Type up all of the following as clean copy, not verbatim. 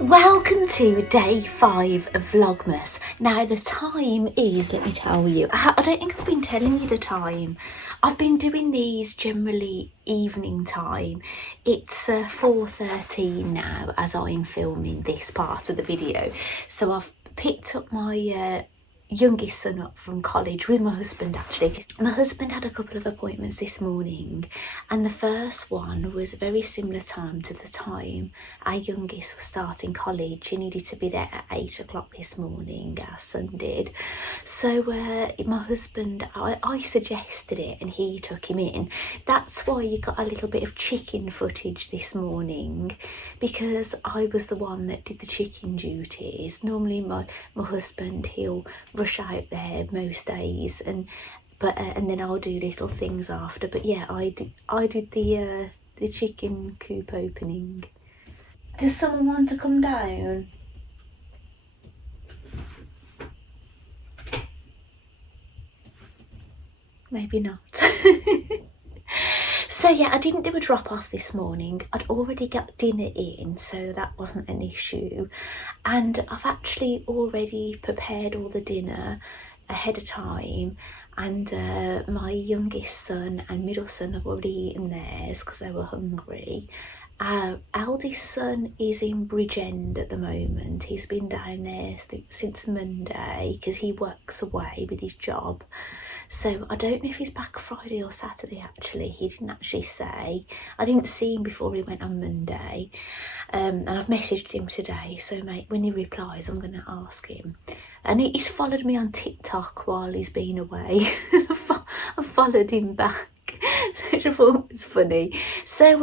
Welcome to day 5 of Vlogmas. Now the time is, let me tell you, I don't think I've been telling you the time. I've been doing these generally evening time. It's 4:13 now as I'm filming this part of the video. So I've picked up my youngest son up from college with my husband. Actually, my husband had a couple of appointments this morning, and the first one was a very similar time to the time our youngest was starting college. He needed to be there at 8 o'clock this morning, our son did. So my husband, I suggested it and he took him in. That's why you got a little bit of chicken footage this morning, because I was the one that did the chicken duties. Normally my husband, he'll rush out there most days, and then I'll do little things after. But yeah, I did the chicken coop opening. Does someone want to come down? Maybe not. So yeah, I didn't do a drop off this morning. I'd already got dinner in, so that wasn't an issue. And I've actually already prepared all the dinner ahead of time. And my youngest son and middle son have already eaten theirs because they were hungry. Our eldest son is in Bridgend at the moment. He's been down there since Monday because he works away with his job. So I don't know if he's back Friday or Saturday actually. He didn't actually say. I didn't see him before he went on Monday. And I've messaged him today. So mate, when he replies, I'm going to ask him. And he's followed me on TikTok while he's been away. I followed him back. So I thought it was funny. So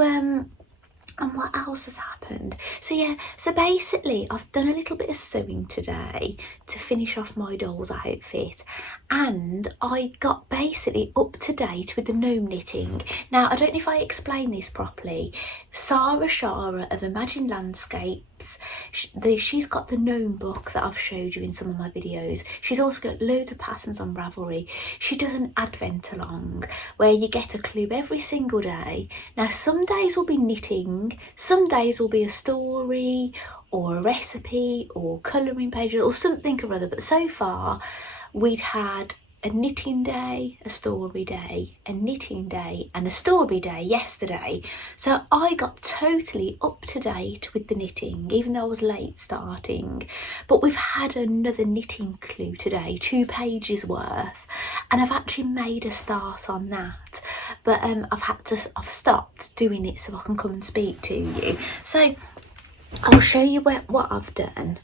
and what else has happened? So yeah, so basically I've done a little bit of sewing today to finish off my doll's outfit, and I got basically up to date with the gnome knitting. Now I don't know if I explained this properly. Sarah Shara of Imagine Landscapes, she's got the gnome book that I've showed you in some of my videos. She's also got loads of patterns on Ravelry. She does an advent along where you get a clue every single day. Now some days will be knitting, some days will be a story or a recipe or colouring pages or something or other, but so far we'd had a knitting day, a story day, a knitting day and a story day yesterday. So I got totally up to date with the knitting, even though I was late starting. But we've had another knitting clue today, 2 pages worth, and I've actually made a start on that. But I've stopped doing it so I can come and speak to you. So I'll show you what I've done.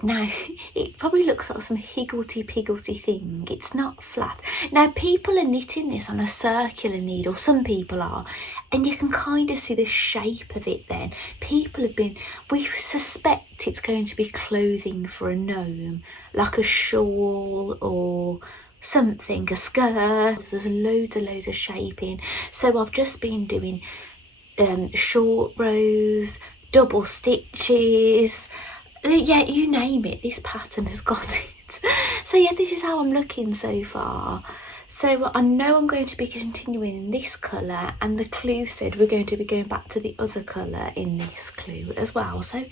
Now, it probably looks like some higgledy-piggledy thing. It's not flat. Now, people are knitting this on a circular needle. Some people are. And you can kind of see the shape of it then. We suspect it's going to be clothing for a gnome. Like a shawl or something, a skirt. There's loads of shaping. So I've just been doing short rows, double stitches. Yeah, you name it, this pattern has got it. So yeah, this is how I'm looking so far. So I know I'm going to be continuing in this colour, and the clue said we're going to be going back to the other colour in this clue as well. So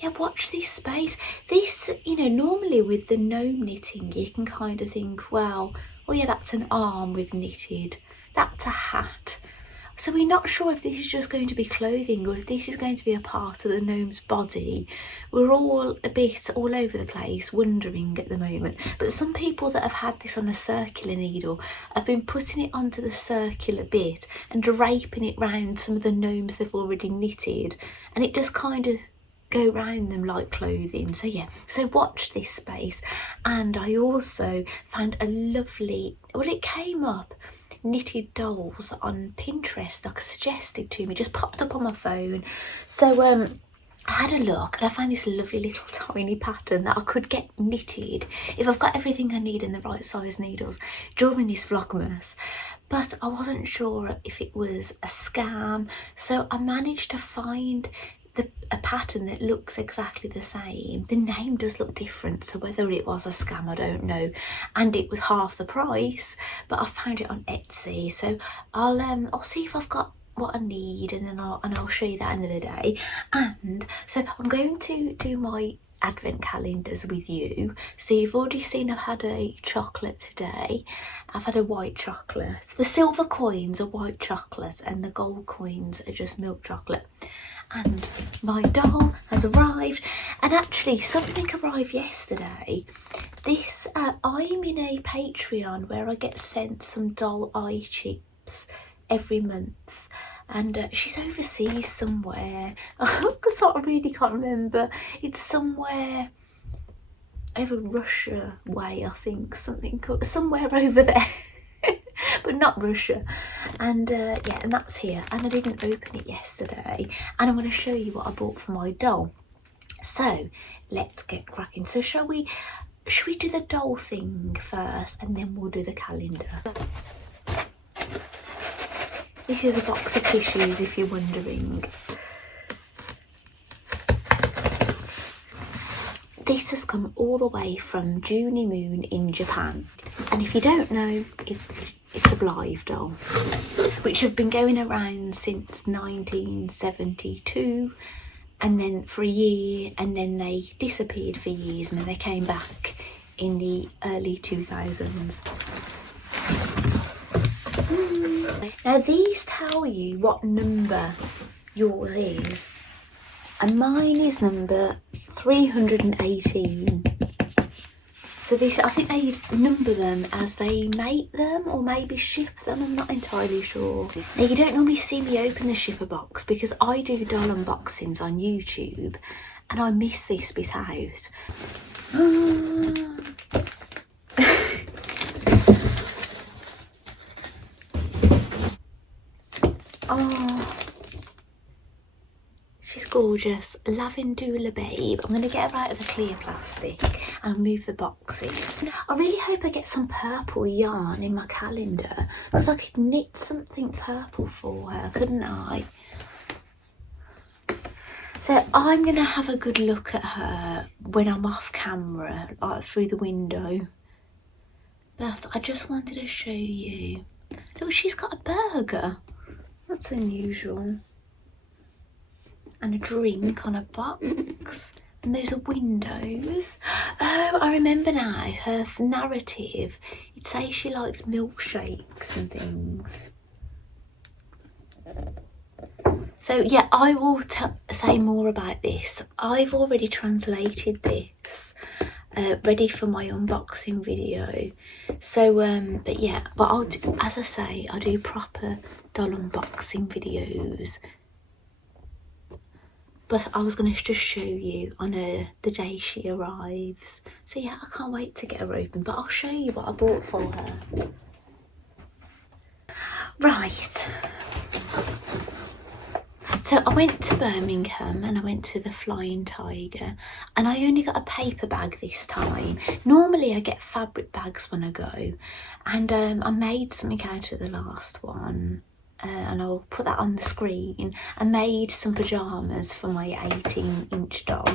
yeah, watch this space. This, you know, normally with the gnome knitting, you can kind of think, well, oh yeah, that's an arm we've knitted. That's a hat. So we're not sure if this is just going to be clothing or if this is going to be a part of the gnome's body. We're all a bit all over the place, wondering at the moment. But some people that have had this on a circular needle have been putting it onto the circular bit and draping it round some of the gnomes they've already knitted. And it just kind of go round them like clothing. So yeah, so watch this space. And I also found a lovely, well, it came up, knitted dolls on Pinterest, like suggested to me, just popped up on my phone. So I had a look and I found this lovely little tiny pattern that I could get knitted if I've got everything I need in the right size needles during this Vlogmas. But I wasn't sure if it was a scam, so I managed to find a pattern that looks exactly the same. The name does look different, so whether it was a scam I don't know, and it was half the price, but I found it on Etsy. So I'll see if I've got what I need, and then I'll show you that another day. And so I'm going to do my advent calendars with you. So you've already seen I've had a chocolate today. I've had a white chocolate. The silver coins are white chocolate and the gold coins are just milk chocolate. And my doll has arrived, and actually something arrived yesterday. This I'm in a Patreon where I get sent some doll eye chips every month, and she's overseas somewhere. Because I really can't remember. It's somewhere over Russia way, I think, somewhere over there. But not Russia. And yeah, and that's here, and I didn't open it yesterday, and I'm going to show you what I bought for my doll. So let's get cracking. So should we do the doll thing first, and then we'll do the calendar? This is a box of tissues, if you're wondering. This has come all the way from Junie Moon in Japan, and if you don't know, it's a Blythe doll, which have been going around since 1972, and then for a year, and then they disappeared for years, and then they came back in the early 2000s. Now these tell you what number yours is, and mine is number 318. So this, I think they number them as they make them, or maybe ship them, I'm not entirely sure. Now you don't normally see me open the shipper box because I do doll unboxings on YouTube, and I miss this bit out. Oh, she's gorgeous. Lavendula Babe. I'm going to get her out of the clear plastic and move the boxes. I really hope I get some purple yarn in my calendar, because I could knit something purple for her, couldn't I? So I'm going to have a good look at her when I'm off camera, like through the window. But I just wanted to show you. Look, she's got a burger. That's unusual. And a drink on a box, and those are windows. Oh, I remember now, her narrative, it says she likes milkshakes and things. So yeah, I will say more about this. I've already translated this, ready for my unboxing video. So but yeah, but I'll do, as I say, I do proper doll unboxing videos. But I was going to just show you on her the day she arrives. So yeah, I can't wait to get her open, but I'll show you what I bought for her. Right. So I went to Birmingham and I went to the Flying Tiger, and I only got a paper bag this time. Normally I get fabric bags when I go, and I made something out of the last one. And I'll put that on the screen. I made some pyjamas for my 18-inch doll,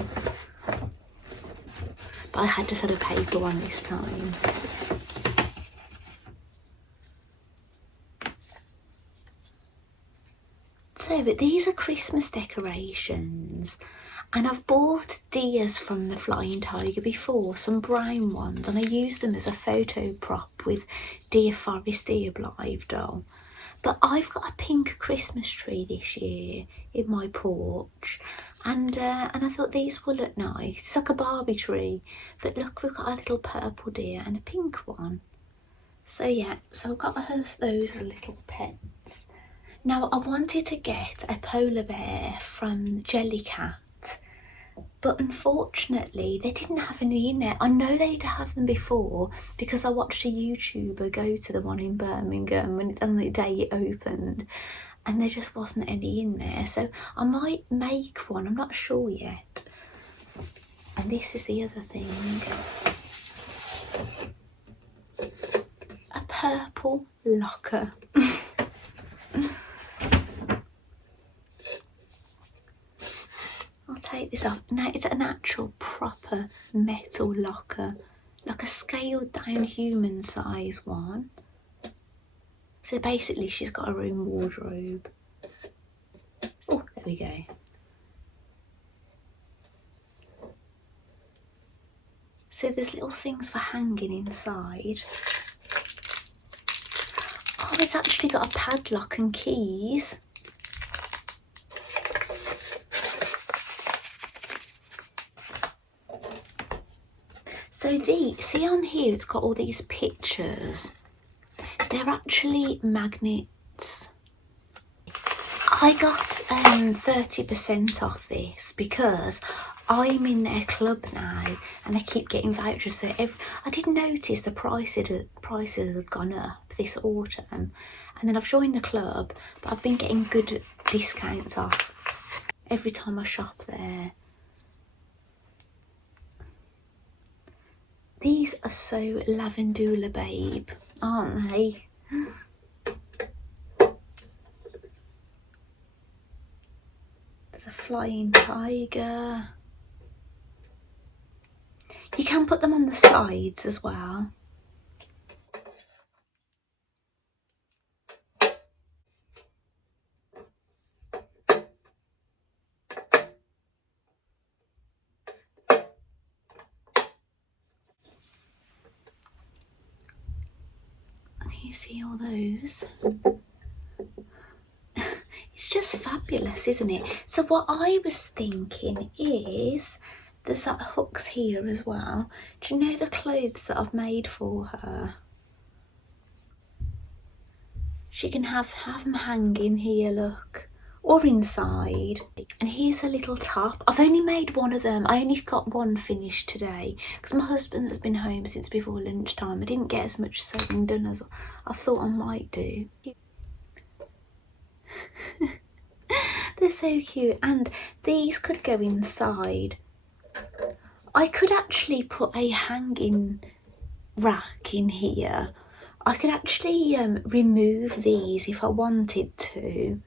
but I had just had a paper one this time. So, but these are Christmas decorations, And I've bought deers from the Flying Tiger before, some brown ones, and I use them as a photo prop with Deer Forest Deer Live doll. But I've got a pink Christmas tree this year in my porch, and I thought these will look nice. It's like a Barbie tree, but look, we've got a little purple deer and a pink one. So yeah, so I've got those little pets. Now I wanted to get a polar bear from Jellycat, but unfortunately they didn't have any in there. I know they'd have them before because I watched a YouTuber go to the one in Birmingham on the day it opened, and there just wasn't any in there. So I might make one, I'm not sure yet. And this is the other thing. A purple locker. I'll take this off. Now it's an actual proper metal locker, like a scaled down human size one. So basically she's got her own wardrobe. Oh, there we go. So there's little things for hanging inside. Oh, it's actually got a padlock and keys. So see on here, it's got all these pictures. They're actually magnets. I got 30% off this because I'm in their club now and I keep getting vouchers. So I did notice the prices had gone up this autumn, and then I've joined the club, but I've been getting good discounts off every time I shop there. These are so lavendula babe, aren't they? There's a Flying Tiger. You can put them on the sides as well. You see all those? It's just fabulous, isn't it? So what I was thinking is, there's that hooks here as well. Do you know the clothes that I've made for her? She can have them hanging here, look, or inside. And here's a little top. I've only made one of them. I only got one finished today because my husband's been home since before lunchtime. I didn't get as much sewing done as I thought I might do. They're so cute, and these could go inside. I could actually put a hanging rack in here. I could actually remove these if I wanted to,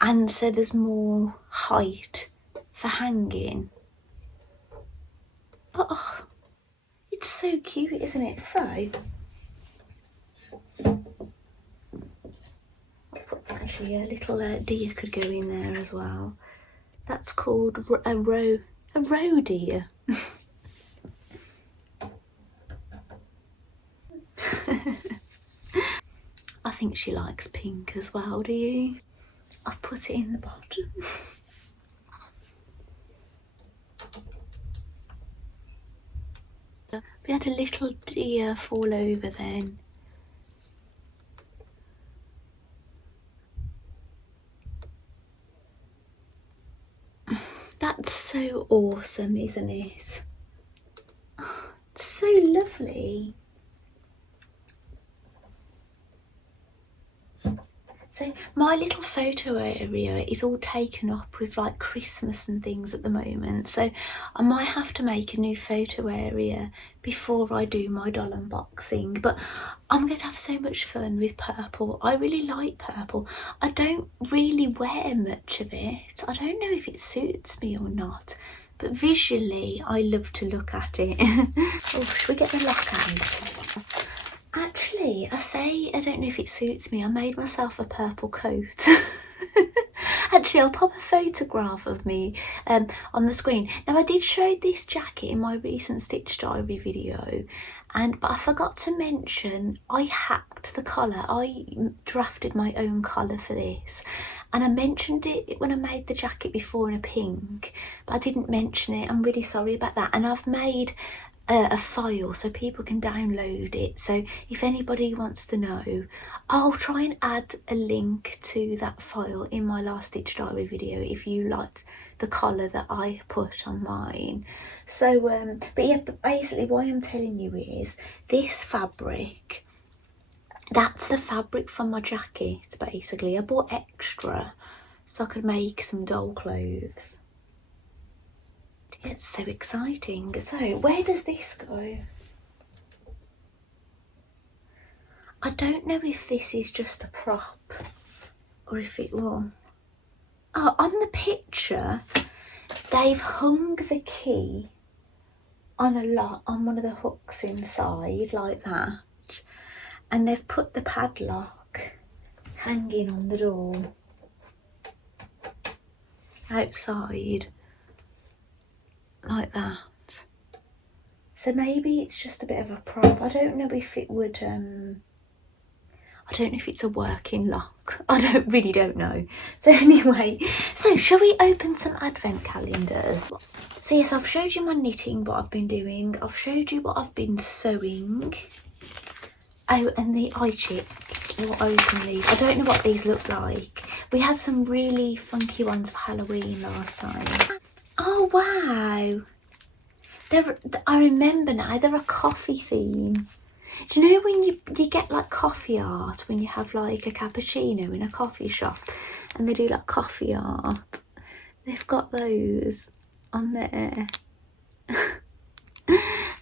and so there's more height for hanging. But oh, it's so cute, isn't it? So actually a little deer could go in there as well. That's called a roe deer. I think she likes pink as well, do you? I've put it in the bottom. We had a little deer fall over then. That's so awesome, isn't it? Oh, it's so lovely. So my little photo area is all taken up with like Christmas and things at the moment, so I might have to make a new photo area before I do my doll unboxing. But I'm going to have so much fun with purple. I really like purple. I don't really wear much of it. I don't know if it suits me or not, but visually I love to look at it. Oh, should we get the lock out? Actually, I don't know if it suits me. I made myself a purple coat. Actually, I'll pop a photograph of me on the screen. Now, I did show this jacket in my recent Stitch Diary video, but I forgot to mention I hacked the collar. I drafted my own collar for this, and I mentioned it when I made the jacket before in a pink, but I didn't mention it. I'm really sorry about that. And I've made a file so people can download it, so if anybody wants to know, I'll try and add a link to that file in my last Stitch Diary video if you liked the collar that I put on mine. So but yeah, but basically what I'm telling you is this fabric, that's the fabric from my jacket. Basically I bought extra so I could make some doll clothes. It's so exciting. So where does this go? I don't know if this is just a prop or if it will. Oh, on the picture they've hung the key on one of the hooks inside like that, and they've put the padlock hanging on the door outside like that. So maybe it's just a bit of a prop. I don't know if it would I don't know if it's a working lock. I really don't know. So anyway, so shall we open some advent calendars? So yes, I've showed you my knitting, what I've been doing. I've showed you what I've been sewing. Oh, and the eye chips. We'll open these. I don't know what these look like. We had some really funky ones for Halloween last time. Oh wow. I remember now, they're a coffee theme. Do you know when you get like coffee art when you have like a cappuccino in a coffee shop and they do like coffee art? They've got those on there.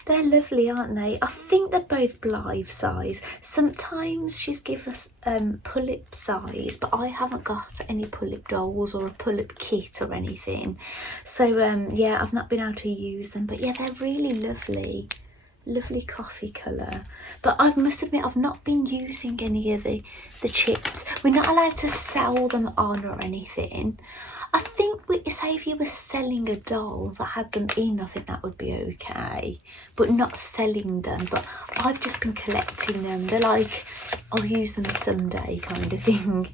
They're lovely, aren't they? I think they're both Blythe size. Sometimes she's given us pull-up size, but I haven't got any pull-up dolls or a pull-up kit or anything. So yeah, I've not been able to use them. But yeah, they're really lovely. Lovely coffee colour. But I must admit, I've not been using any of the chips. We're not allowed to sell them on or anything. I think say if you were selling a doll that had them in, I think that would be okay, but not selling them. But I've just been collecting them. They're like, I'll use them someday kind of thing.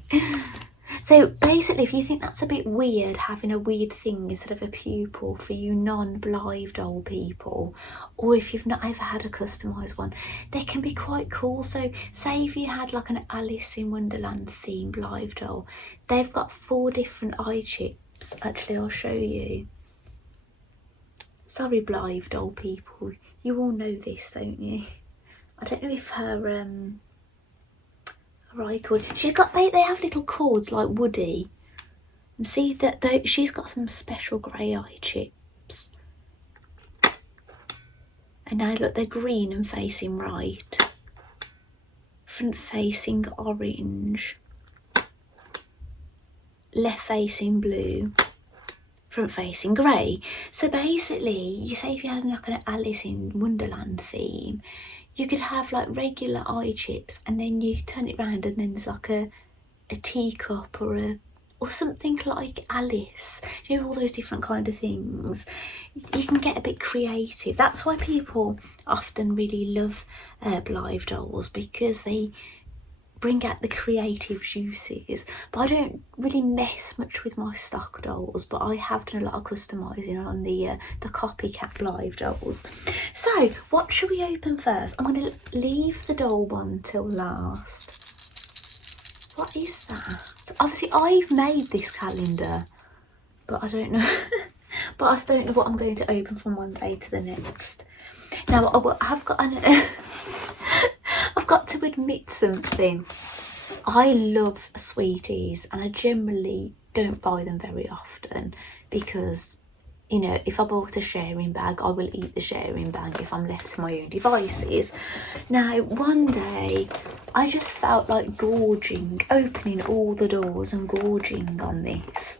So basically, if you think that's a bit weird, having a weird thing instead of a pupil for you non-Blythe doll people, or if you've not ever had a customised one, they can be quite cool. So say if you had like an Alice in Wonderland themed Blythe doll, they've got 4 different eye chips. Actually, I'll show you. Sorry, Blythe doll people, you all know this, don't you? I don't know if her eye cord. She's got they have little cords like Woody, and see that she's got some special grey eye chips. And now look, they're green and facing right, front facing orange, left facing blue, front facing grey. So basically, you say if you had like an Alice in Wonderland theme, you could have like regular eye chips, and then you turn it round and then there's like a teacup or something like Alice. You know, all those different kind of things. You can get a bit creative. That's why people often really love Blythe dolls, because they bring out the creative juices. But I don't really mess much with my stock dolls, but I have done a lot of customising on the copycat Blythe dolls. So what should we open first? I'm going to leave the doll one till last. What is that? Obviously I've made this calendar, but I don't know but I still don't know what I'm going to open from one day to the next. Now I've got I've got to admit something. I love sweeties, and I generally don't buy them very often because, you know, if I bought a sharing bag, I will eat the sharing bag if I'm left to my own devices. Now, one day, I just felt like gorging, opening all the doors and gorging on this.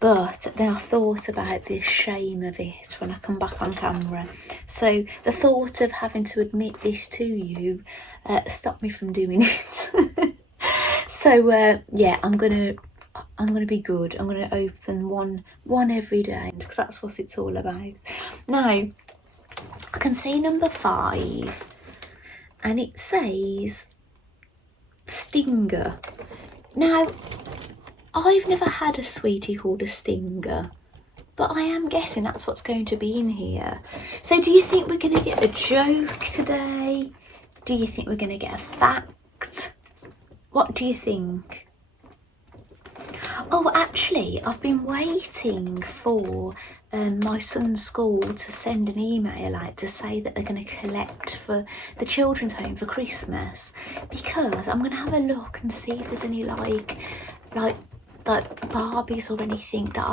But then I thought about the shame of it when I come back on camera. So the thought of having to admit this to you stopped me from doing it. So yeah, I'm gonna be good. I'm gonna open one every day because that's what it's all about. Now I can see number 5, and it says Stinger. Now I've never had a sweetie called a Stinger, but I am guessing that's what's going to be in here. So do you think we're going to get a joke today? Do you think we're going to get a fact? What do you think? Oh, actually, I've been waiting for my son's school to send an email out to say that they're going to collect for the children's home for Christmas, because I'm going to have a look and see if there's any like Barbies or anything that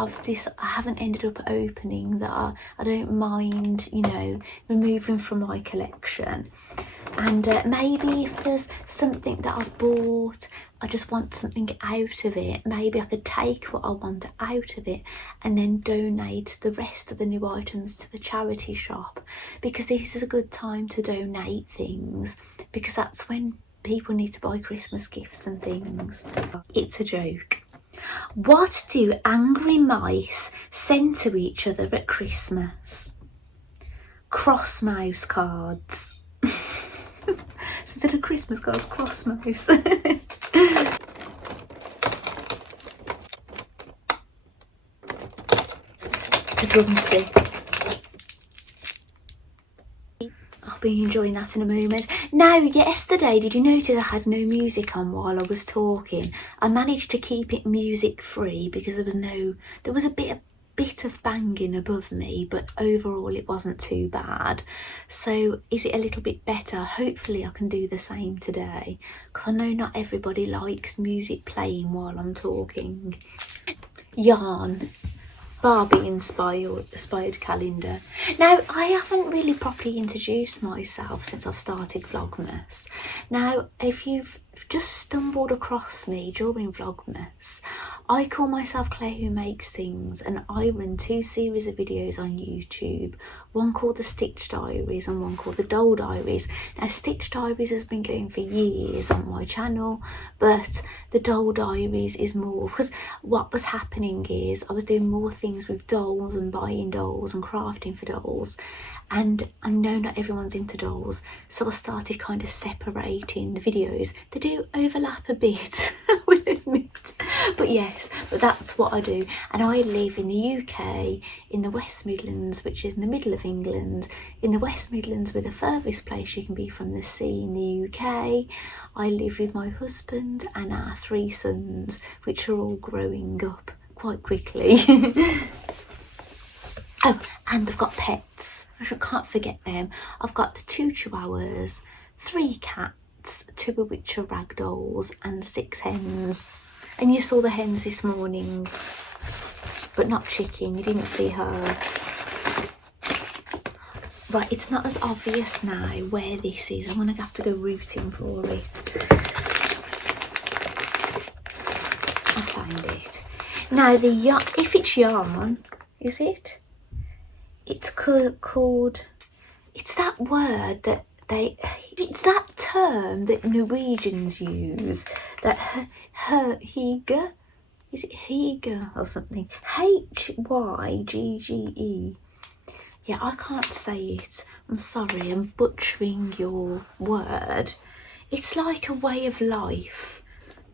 I haven't ended up opening that I don't mind, you know, removing from my collection. And maybe if there's something that I've bought, I just want something out of it, maybe I could take what I want out of it and then donate the rest of the new items to the charity shop, because this is a good time to donate things, because that's when people need to buy Christmas gifts and things. It's a joke. What do angry mice send to each other at Christmas? Cross mouse cards. So instead of Christmas cards, cross mouse. The drumstick. I'll be enjoying that in a moment. Now, yesterday, did you notice I had no music on while I was talking? I managed to keep it music free because there was a bit of banging above me, but overall it wasn't too bad. So is it a little bit better? Hopefully I can do the same today, because I know not everybody likes music playing while I'm talking. Yarn. Barbie inspired calendar. Now, I haven't really properly introduced myself since I've started Vlogmas. Now, if you've just stumbled across me during Vlogmas, I call myself Claire Who Makes Things, and I run 2 series of videos on YouTube, one called the Stitch Diaries and one called the Doll Diaries. Now, Stitch Diaries has been going for years on my channel, but the Doll Diaries is more, because what was happening is I was doing more things with dolls and buying dolls and crafting for dolls, and I know not everyone's into dolls, so I started kind of separating the videos. They do overlap a bit, I will admit, but yes, but that's what I do. And I live in the UK, in the West Midlands, which is in the middle of England. In the West Midlands, we're the furthest place you can be from the sea in the UK. I live with my husband and our 3 sons, which are all growing up quite quickly. Oh, and I've got pets. I can't forget them. I've got 2 chihuahuas, 3 cats, 2 of which are ragdolls, and 6 hens. And you saw the hens this morning, but not Chicken. You didn't see her. Right, it's not as obvious now where this is. I'm going to have to go rooting for it. I found it. Now, if it's yarn, is it? It's called, it's that word that it's that term that Norwegians use, that hygge, is it hygge or something? Hygge. Yeah, I can't say it. I'm sorry, I'm butchering your word. It's like a way of life.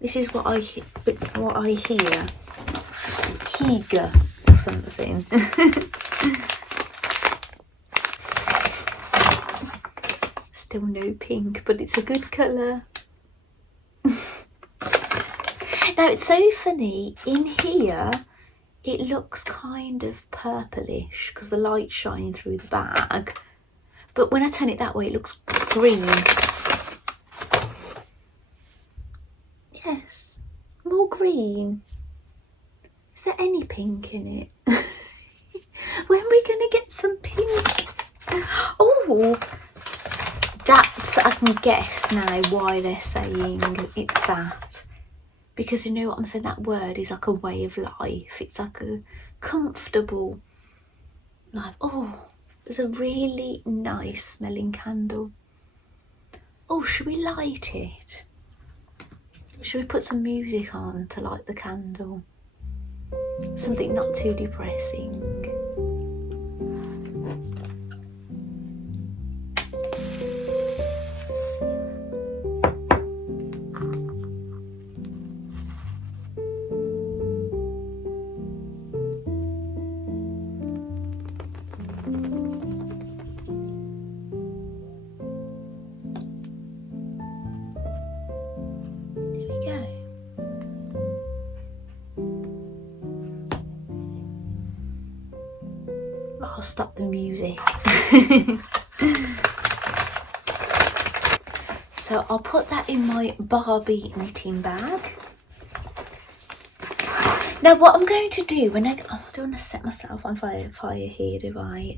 This is what I hear. Hygge or something. Still no pink, but it's a good colour. Now, it's so funny, in here it looks kind of purplish because the light's shining through the bag, but when I turn it that way it looks green. Yes, more green. Is there any pink in it? When are we gonna get some pink? Oh, that's, I can guess now why they're saying it's that. because you know what I'm saying, that word is like a way of life. It's like a comfortable life. Oh, there's a really nice smelling candle. Oh, should we light it? Should we put some music on to light the candle? Something not too depressing. I'll stop the music. So I'll put that in my Barbie knitting bag. Now what I'm going to do when I don't want to set myself on fire here, do I?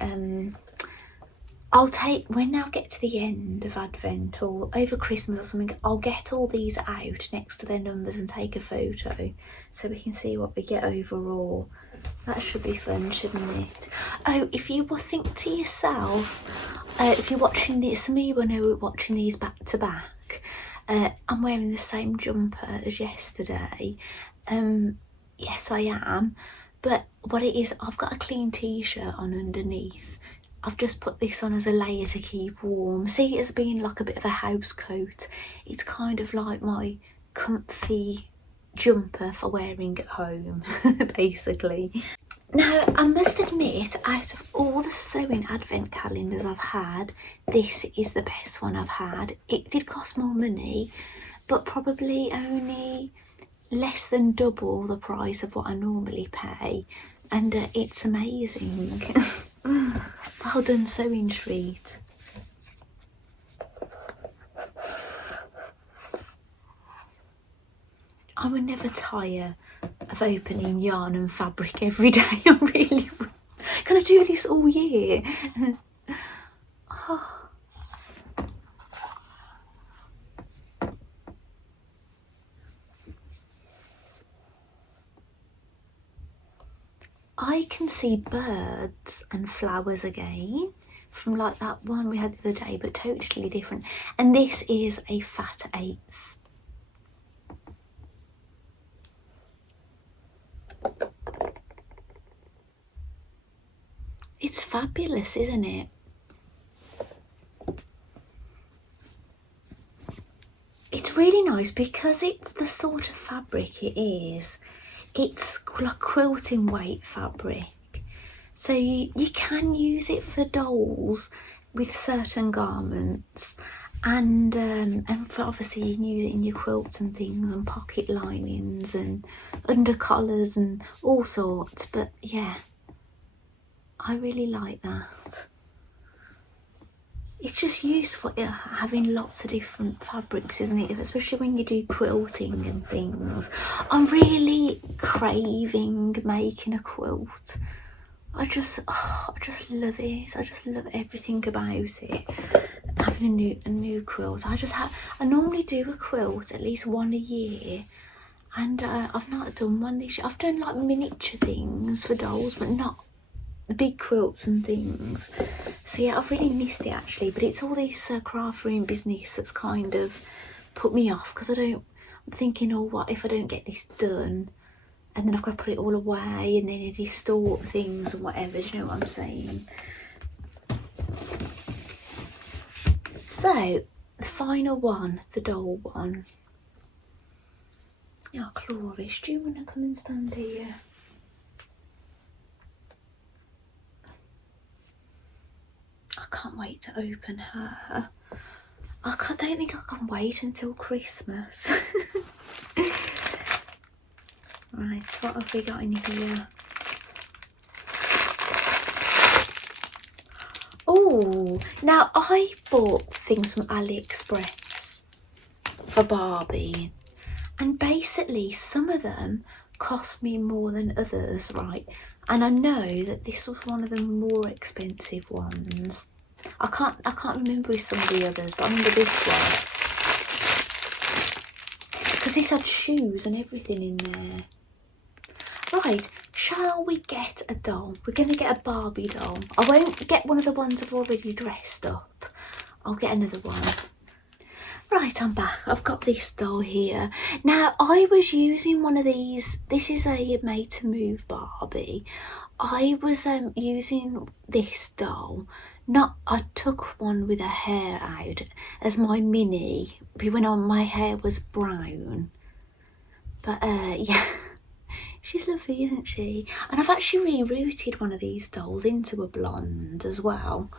When I get to the end of Advent or over Christmas or something, I'll get all these out next to their numbers and take a photo so we can see what we get overall. That should be fun, shouldn't it? Oh, if you will think to yourself, if you're watching this, some of you will know we're watching these back to back. I'm wearing the same jumper as yesterday. Yes, I am. But what it is, I've got a clean t-shirt on underneath. I've just put this on as a layer to keep warm. See it as being like a bit of a house coat. It's kind of like my comfy jumper for wearing at home, basically. Now, I must admit, out of all the sewing advent calendars I've had, this is the best one I've had. It did cost more money, but probably only less than double the price of what I normally pay, and it's amazing. Well done, Sewing Street. I would never tire of opening yarn and fabric every day. I really would. Can I do this all year? Oh. I can see birds and flowers again from like that one we had the other day, but totally different. And this is a fat eighth. It's fabulous, isn't it? It's really nice because it's the sort of fabric it is. It's like quilting weight fabric, so you can use it for dolls with certain garments, and for obviously you can use it in your quilts and things, and pocket linings and under collars and all sorts. But yeah, I really like that. It's just useful having lots of different fabrics, isn't it? Especially when you do quilting and things. I'm really craving making a quilt. I just love it. I just love everything about it. Having a new quilt. I normally do a quilt at least one a year, and I've not done one this year. I've done like miniature things for dolls, but not the big quilts and things. So yeah, I've really missed it actually, but it's all this craft room business that's kind of put me off, because I'm thinking, oh, what if I don't get this done, and then I've got to put it all away and then I distort things and whatever. Do you know what I'm saying? So the final one, the doll one. Yeah, Cloris, do you want to come and stand here? I can't wait to open her. I don't think I can wait until Christmas. Right, what have we got in here? Oh, now I bought things from AliExpress for Barbie, and basically some of them cost me more than others, right? And I know that this was one of the more expensive ones. I can't remember some of the others, but I remember this one. because this had shoes and everything in there. Right, shall we get a doll? We're going to get a Barbie doll. I won't get one of the ones I've already dressed up. I'll get another one. Right, I'm back. I've got this doll here. Now, I was using one of these. This is a made to move Barbie. I was using this doll. I took one with her hair out as my mini when my hair was brown. But yeah, she's lovely, isn't she? And I've actually rerouted one of these dolls into a blonde as well.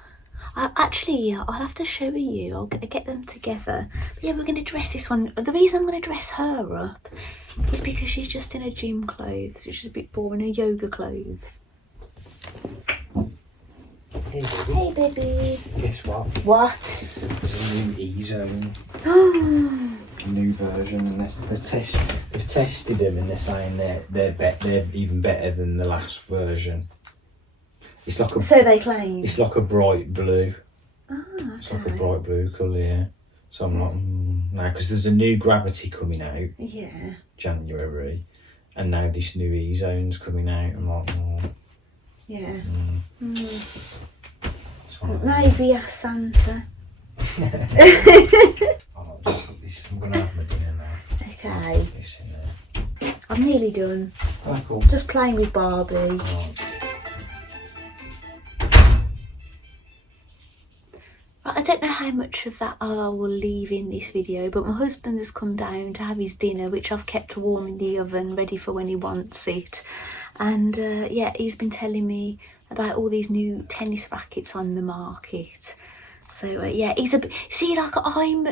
I'll have to show you. I'll get them together. But yeah, we're going to dress this one. The reason I'm going to dress her up is because she's just in her gym clothes, which is a bit boring, her yoga clothes. Hey baby. Hey baby. Guess what? What? There's a new E-zone. New version, and they've tested them, and they're saying they're even better than the last version. It's like So they claim. It's like a bright blue. Ah, okay. It's like a bright blue colour, yeah. So I'm like, no, because there's a new Gravity coming out. Yeah. January, and now this new E-zone's coming out. I'm like, Yeah. Maybe ask Santa. I'm gonna have my dinner now. Okay. This in there. I'm nearly done. Oh, cool. Just playing with Barbie. Oh. I don't know how much of that I will leave in this video, but my husband has come down to have his dinner, which I've kept warm in the oven, ready for when he wants it. And yeah, he's been telling me about all these new tennis rackets on the market. So yeah, I'm,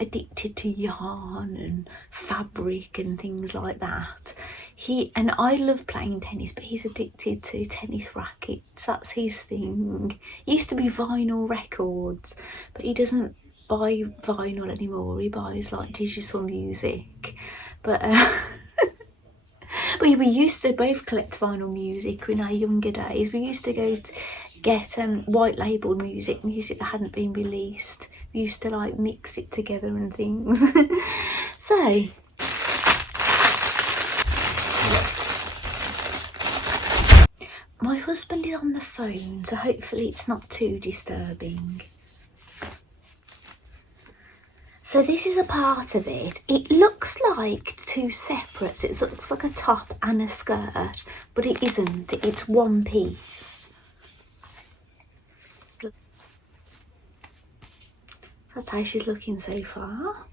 addicted to yarn and fabric and things like that. And I love playing tennis, but he's addicted to tennis rackets. That's his thing. It used to be vinyl records, but he doesn't buy vinyl anymore. He buys like digital music. But we used to both collect vinyl music in our younger days. We used to go to get white labelled music that hadn't been released. We used to like mix it together and things. So my husband is on the phone, so hopefully it's not too disturbing. So this is a part of it. It looks like two separates. It looks like a top and a skirt, but it isn't. It's one piece. That's how she's looking so far.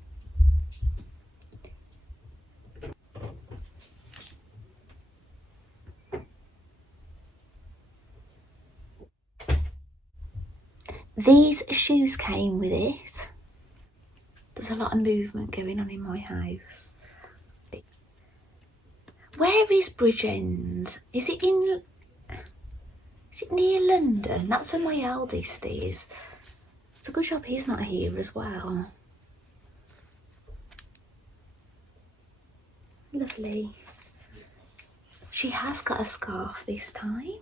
These shoes came with it. There's a lot of movement going on in my house. Where is Bridgend? Is it near London? That's where my eldest is. It's a good job he's not here as well. Lovely. She has got a scarf this time.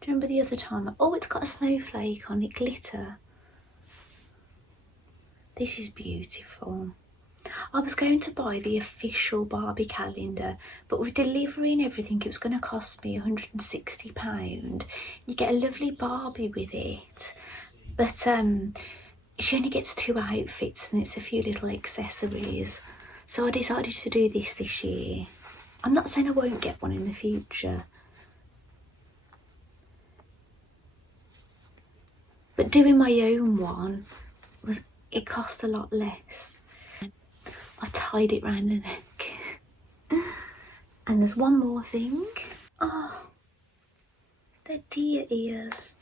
Do you remember the other time? Oh, it's got a snowflake on it, glitter. This is beautiful. I was going to buy the official Barbie calendar, but with delivery and everything, it was going to cost me £160. You get a lovely Barbie with it, but she only gets 2 outfits and it's a few little accessories. So I decided to do this year. I'm not saying I won't get one in the future, but doing my own one it cost a lot less. I've tied it round the neck. And there's one more thing. Oh, they're deer ears.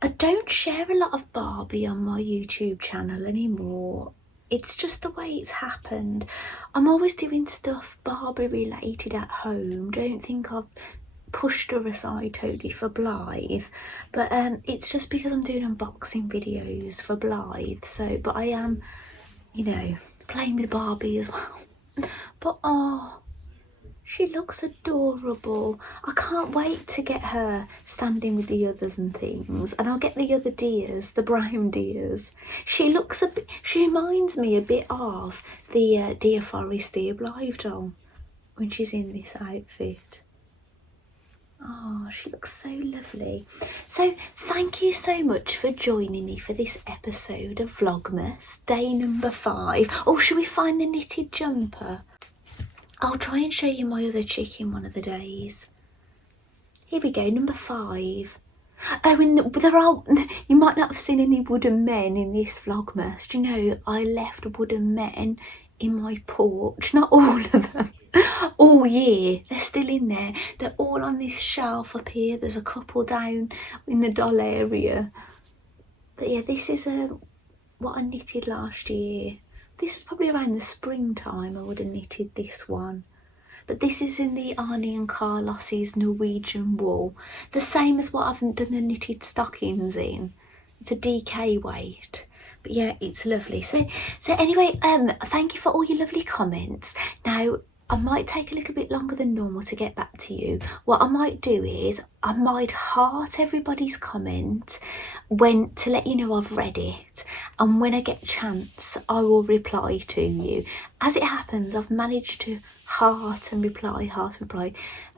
I don't share a lot of Barbie on my YouTube channel anymore. It's just the way it's happened. I'm always doing stuff Barbie related at home. Don't think I've pushed her aside totally for Blythe, but it's just because I'm doing unboxing videos for Blythe. So, but I am, playing with Barbie as well. But oh, She looks adorable. I can't wait to get her standing with the others and things. And I'll get the other deers, the brown deers. She looks a bit, she reminds me a bit of the Deer Forest Deer Blive doll when she's in this outfit. Oh, she looks so lovely. So thank you so much for joining me for this episode of Vlogmas, day number 5. Oh, shall we find the knitted jumper? I'll try and show you my other chicken one of the days. Here we go, number 5. Oh, and there are, you might not have seen any wooden men in this Vlogmas. Do you know, I left wooden men in my porch, not all of them, all year. They're still in there. They're all on this shelf up here. There's a couple down in the doll area. But yeah, this is what I knitted last year. This is probably around the springtime I would have knitted this one. But this is in the Arnie and Carlos's Norwegian wool. The same as what I've done the knitted stockings in. It's a DK weight. But yeah, it's lovely. So anyway, thank you for all your lovely comments. Now, I might take a little bit longer than normal to get back to you. What I might do is I might heart everybody's comment to let you know I've read it, and when I get a chance I will reply to you. As it happens, I've managed to heart and reply,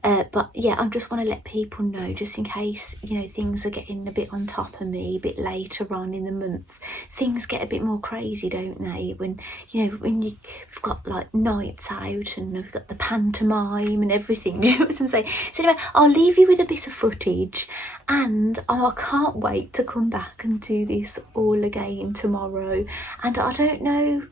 but yeah, I just want to let people know, just in case, you know, things are getting a bit on top of me a bit later on in the month. Things get a bit more crazy, don't they, when, you know, when you've got like nights out and we've got the pantomime and everything. Do you know what I'm saying? So anyway, I'll leave you with a bit of footage, and I can't wait to come back and do this all again tomorrow. And I don't know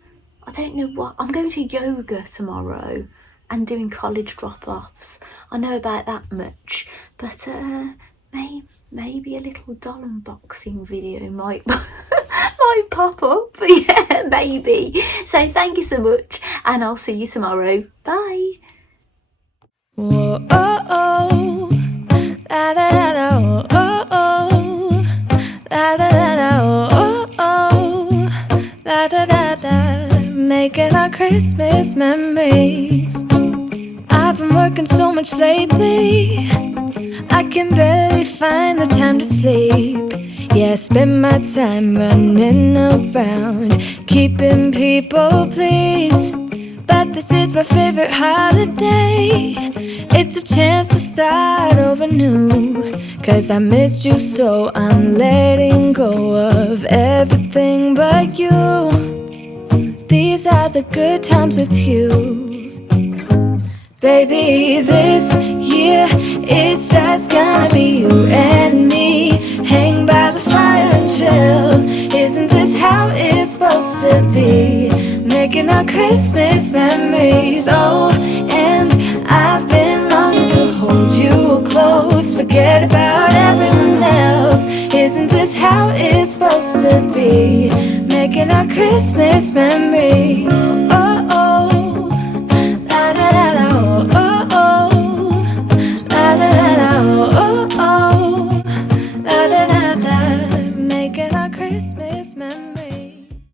what, I'm going to yoga tomorrow and doing college drop-offs. I know about that much, but maybe a little doll unboxing video might might pop up. Yeah, maybe. So thank you so much, and I'll see you tomorrow. Bye. Whoa, oh, oh, la da da da, oh, oh, la da da da, oh, oh, la da da da, making our Christmas memories. I've been working so much lately, I can barely find the time to sleep. Yeah, I spend my time running around, keeping people pleased. But this is my favorite holiday. It's a chance to start over new. 'Cause I missed you, so I'm letting go of everything but you. These are the good times with you. Baby, this year it's just gonna be you and me. Hang by the fire and chill. Isn't this how it's supposed to be? Making our Christmas memories. Oh, and I've been longing to hold you close. Forget about everyone else. Isn't this how it's supposed to be? Making our Christmas memories.